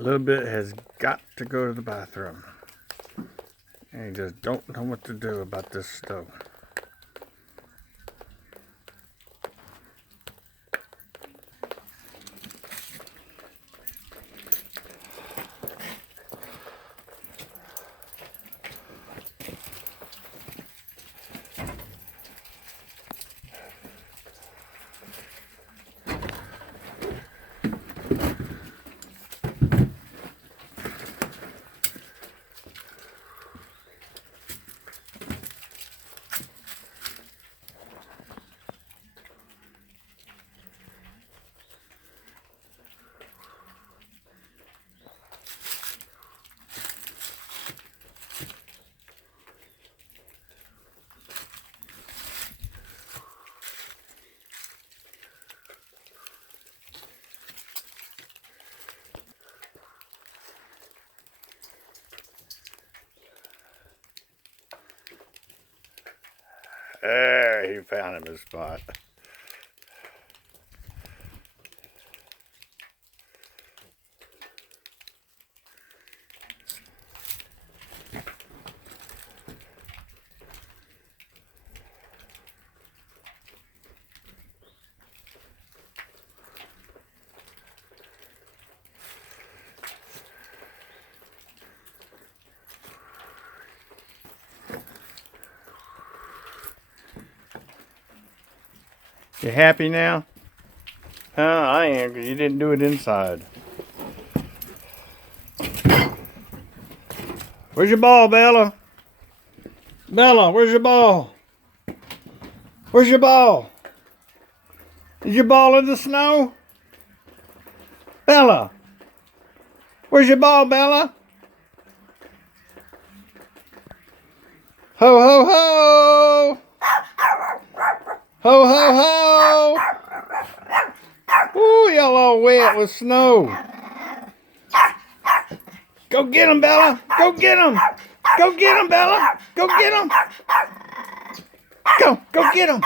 Lil Bit has got to go to the bathroom. And he just don't know what to do about this stove. There, he found him his spot. You happy now? Huh, I am, because you didn't do it inside. Where's your ball, Bella? Bella, where's your ball? Where's your ball? Is your ball in the snow? Bella! Where's your ball, Bella? Ho, ho, ho! Ho, ho, ho! Ooh, y'all all wet with snow. Go get him, Bella! Go get him! Go get him, Bella! Go get him! Go get him!